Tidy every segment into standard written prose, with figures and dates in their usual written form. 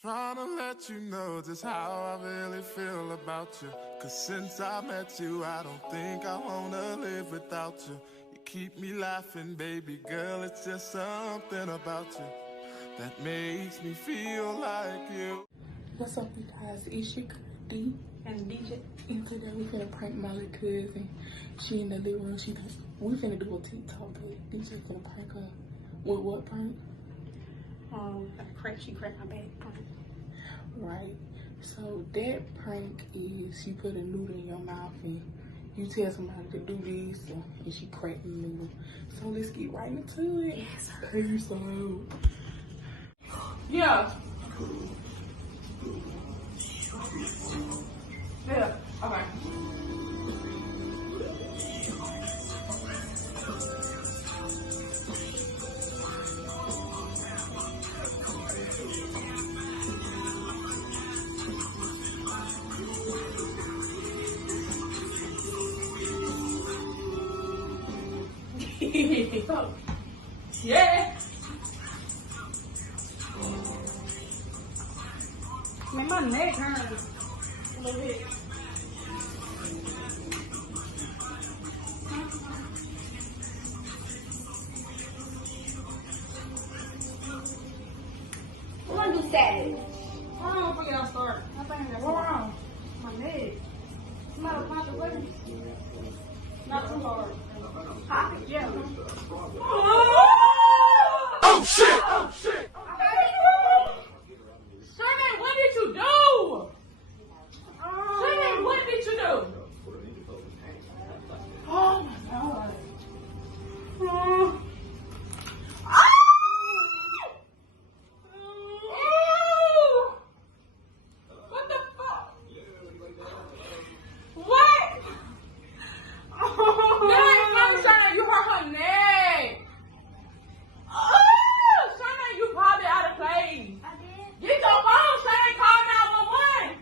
Trying to let you know just how I really feel about you. Cause since I met you, I don't think I wanna live without you. You keep me laughing, baby girl, it's just something about you that makes me feel like you. What's up, you guys? It's your girl D and DJ. And today we finna prank my little cousin. She in the living room. We finna do a TikTok, but DJ finna prank her. With what prank? She cracked my back. Right. So that prank is you put a noodle in your mouth and you tell somebody to do this, and she cracked the noodle. So let's get right into it. Yes. Hey, so yeah. Yeah. Okay. Yeah. Man, my neck hurts a little bit. I want to do Saturday. I don't know if y'all start. I think that's wrong. My neck. Not the way. Not too hard. Huh? Yeah. Oh shit! Oh shit! Sherman, what did you do? Sherman, what did you do? Oh my God. What the fuck? What? That ain't funny, Sherman. You hurt her neck. Sherman, you popped it out of place. I did. Get your phone, Sherman. Call 911.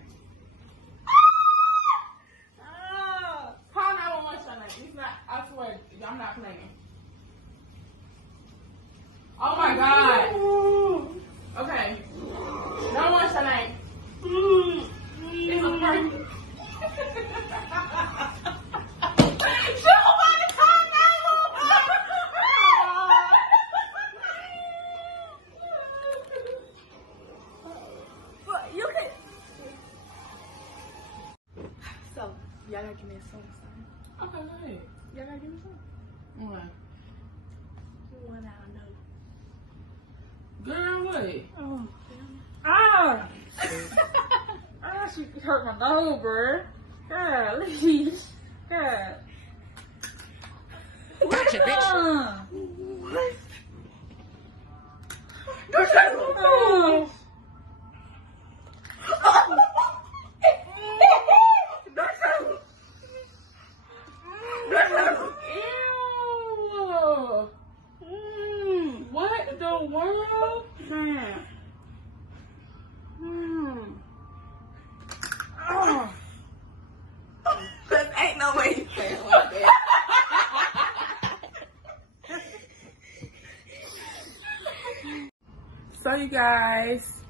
Call 911, Sherman. It's not, I swear, I'm not playing. Oh my God. Okay. No more, Sherman. It's a prank. She about to call 911. But you can. So, y'all gotta give me a song. Okay, go ahead. Y'all gotta give me a song. What? One I know. Girl, what? Oh. Ah! Ah, she hurt my nose, bro. God, please. God. Gotcha, bitch. What? Oh. Ew. What the world? Oh. Cause ain't no way you saying like that. So you guys,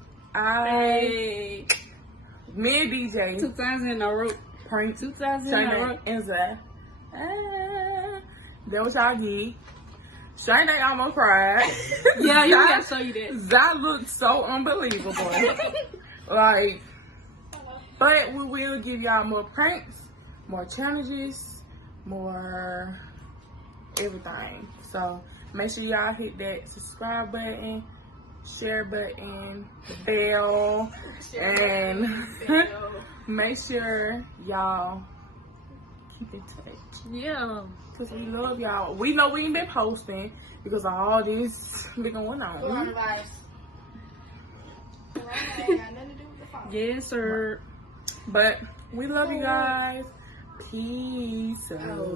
me and DJ 2 times in a row. prank 2 times in a row. Shayna and Zay. That was y'all did. Shayna almost cried. Yeah, you Zay- gotta show you that. That looked so unbelievable. Like, but we will give y'all more pranks, more challenges, more everything. So make sure y'all hit that subscribe button, share button, the bell, and make sure y'all keep in touch. Yeah. Because we love y'all. We know we ain't been posting because of all this been going on. Coronavirus. Corona ain't got nothing to do with the phone. Yes, sir. But we love you guys. Peace out.